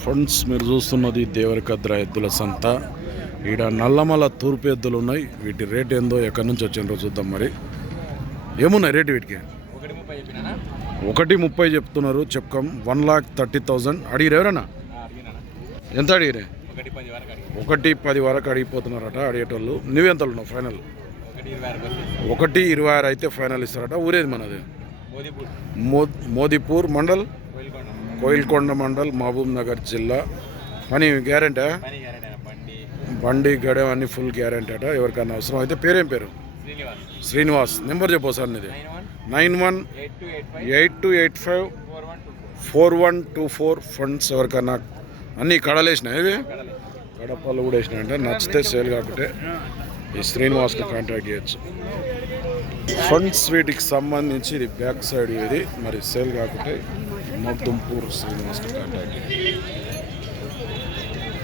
Friends మీరు చూస్తున్నది దేవరకద్ర ఎద్దుల సంత. ఈడ నల్లమల తూర్పు ఎద్దులు ఉన్నాయి. వీటి రేట్ ఏందో ఎక్కడి నుంచి వచ్చిండ్రో చూద్దాం మరి. ఏమున్నాయి రేటు వీటికి? ఒకటి ముప్పై చెప్తున్నారు చెప్పుకోం వన్ లాక్ థర్టీ థౌజండ్ అడిగిరు ఎవరన్నా? ఎంత అడిగిరే? ఒకటి పది వరకు అడిగిపోతున్నారట అడిగేటోళ్ళు. నువ్వెంతలు ఉన్నావు ఫైనల్? ఒకటి ఇరవై ఆరు అయితే ఫైనల్ ఇస్తారట. ఊరేది మనది? మోదీపూర్ మండల్? కోయిల్కొండ మండల్ మహబూబ్ నగర్ జిల్లా. పని గ్యారెంటీ బండి. గడెం అన్ని ఫుల్ గ్యారెంటీ అట ఎవరికైనా అవసరం అయితే పేరేం పేరు? శ్రీనివాస్. నెంబర్ చెప్పు సార్ నీది. Nine one eight two eight five four one two four. Funds ఎవరికైనా అన్నీ కడలేసినాయి ఇవి? కడపలు కూడా వేసినాయి అంటే నచ్చితే సేల్ కాకుంటే ఈ శ్రీనివాస్ని కాంటాక్ట్ చేయొచ్చు. ఫండ్స్ వీటికి సంబంధించి ఇది బ్యాక్ సైడ్ ఇది మరి సేల్ కాకుంటే మగ్దుంపూర్ శ్రీనివాస్ని కాంటాక్ట్ చేయండి